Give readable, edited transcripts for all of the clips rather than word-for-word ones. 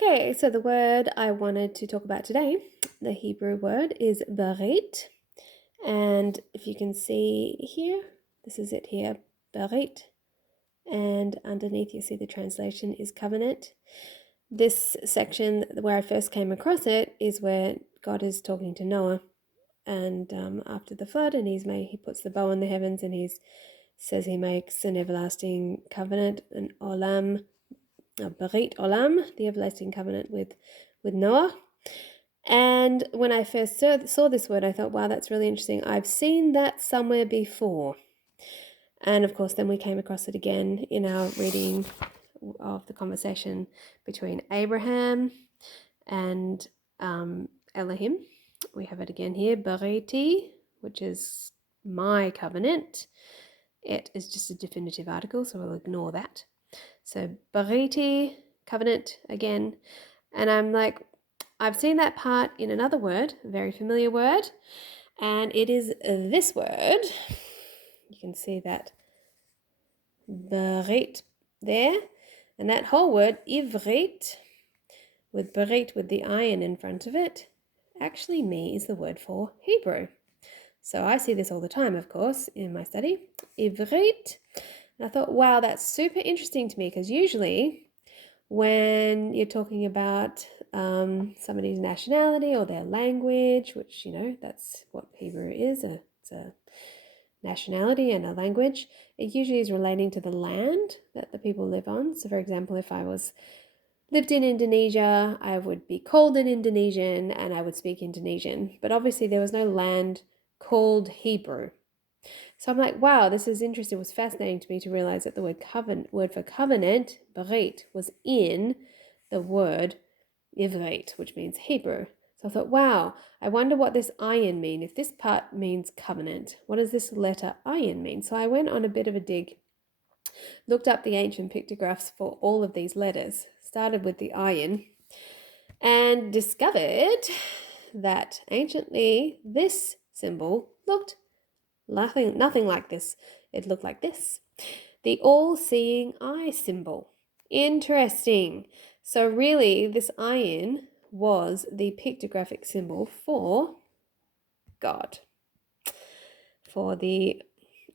Okay, so the word I wanted to talk about today, the Hebrew word is berit. And if you can see here, this is it here, berit. And underneath you see the translation is covenant. This section where I first came across it is where God is talking to Noah and after the flood, and he puts the bow in the heavens, and he says he makes an everlasting covenant, an olam, berit olam, the everlasting covenant with Noah. And when I first saw this word, I thought, wow, that's really interesting. I've seen that somewhere before. And of course, then we came across it again in our reading of the conversation between Abraham and Elohim. We have it again here, Bariti, which is my covenant. It is just a definitive article, so we'll ignore that. So Bariti, covenant again. And I'm like, I've seen that part in another word, a very familiar word, and it is this word. You can see that berit there, and that whole word, ivrit, with berit with the iron in front of it, actually is the word for Hebrew. So I see this all the time, of course, in my study, ivrit. And I thought, wow, that's super interesting to me, because usually when you're talking about somebody's nationality or their language, which, that's what Hebrew is, it's a nationality and a language, it usually is relating to the land that the people live on. So for example, if I lived in Indonesia, I would be called an Indonesian and I would speak Indonesian. But obviously there was no land called Hebrew. So I'm like, wow, this is interesting. It was fascinating to me to realize that the word for covenant, berit, was in the word ivrit, which means Hebrew. So I thought, wow, I wonder what this ayin mean. If this part means covenant, what does this letter ayin mean? So I went on a bit of a dig, looked up the ancient pictographs for all of these letters, started with the ayin, and discovered that anciently this symbol looked nothing like this. It looked like this. The all-seeing eye symbol. Interesting. So really, this ayin was the pictographic symbol for God, for the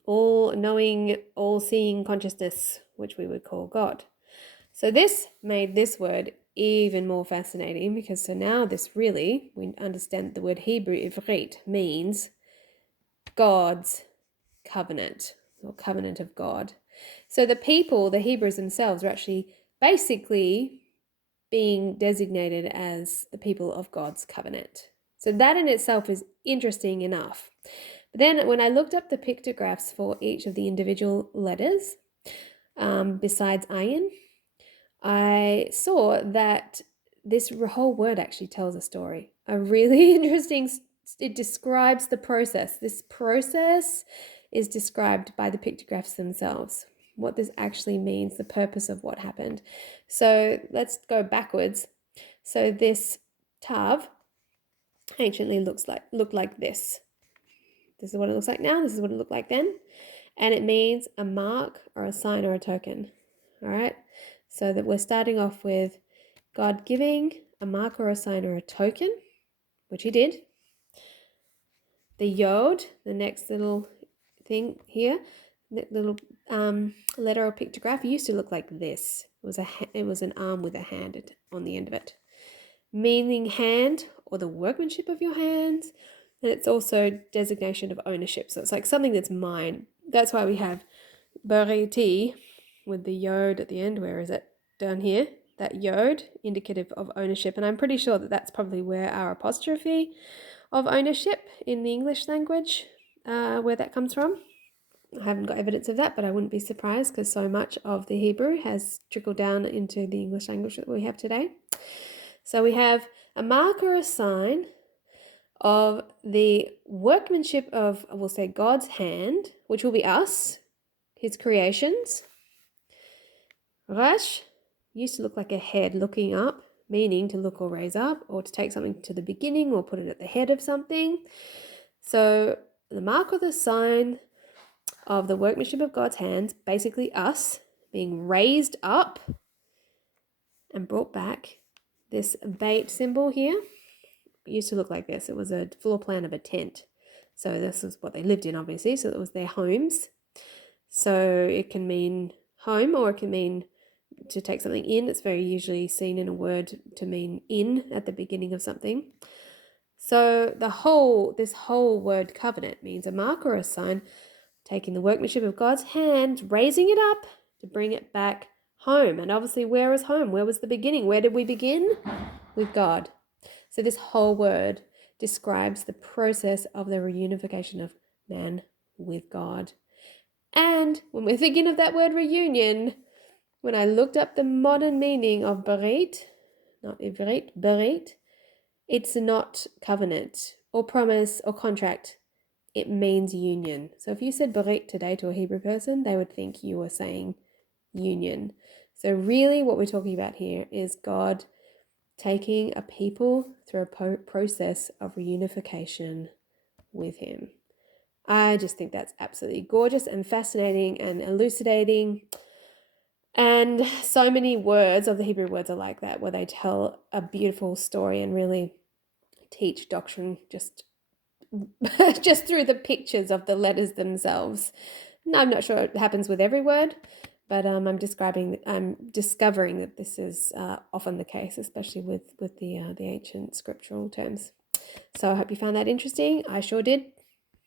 all-knowing, all-seeing consciousness, which we would call God. So this made this word even more fascinating, because so now we understand the word Hebrew ivrit means God's covenant, or covenant of God. So the people, the Hebrews themselves, are actually basically being designated as the people of God's covenant. So that in itself is interesting enough. But then when I looked up the pictographs for each of the individual letters, besides ayin, I saw that this whole word actually tells a story. A really interesting, it describes the process. This process is described by the pictographs themselves, what this actually means, the purpose of what happened. So let's go backwards. So this tav anciently looked like this. This is what it looks like now. This is what it looked like then. And it means a mark or a sign or a token. All right. So that we're starting off with God giving a mark or a sign or a token, which he did. The yod, the next little thing here, the little letter or pictograph, used to look like this. It was an arm with a hand on the end of it, meaning hand or the workmanship of your hands. And it's also designation of ownership. So it's like something that's mine. That's why we have bariti with the yod at the end. Where is it? Down here. That yod, indicative of ownership. And I'm pretty sure that that's probably where our apostrophe of ownership in the English language, where that comes from. I haven't got evidence of that, but I wouldn't be surprised, because so much of the Hebrew has trickled down into the English language that we have today. So we have a mark or a sign of the workmanship of, we'll say, God's hand, which will be us, his creations. Rash used to look like a head looking up, meaning to look or raise up, or to take something to the beginning or put it at the head of something. So the mark or the sign of the workmanship of God's hands, basically us being raised up and brought back This bait symbol here used to look like this. It was a floor plan of a tent. So this is what they lived in, obviously. So it was their homes. So it can mean home, or it can mean to take something in. It's very usually seen in a word to mean in at the beginning of something. So this whole word covenant means a mark or a sign, taking the workmanship of God's hand, raising it up to bring it back home. And obviously, where is home? Where was the beginning? Where did we begin? With God. So this whole word describes the process of the reunification of man with God. And when we're thinking of that word reunion, when I looked up the modern meaning of berit, not ivrit, berit, it's not covenant or promise or contract. It means union. So if you said berit today to a Hebrew person, they would think you were saying union. So really what we're talking about here is God taking a people through a process of reunification with him. I just think that's absolutely gorgeous and fascinating and elucidating. And so many words of the Hebrew words are like that, where they tell a beautiful story and really teach doctrine just through the pictures of the letters themselves. And I'm not sure it happens with every word, but I'm discovering that this is often the case, especially with the ancient scriptural terms. So I hope you found that interesting. I sure did.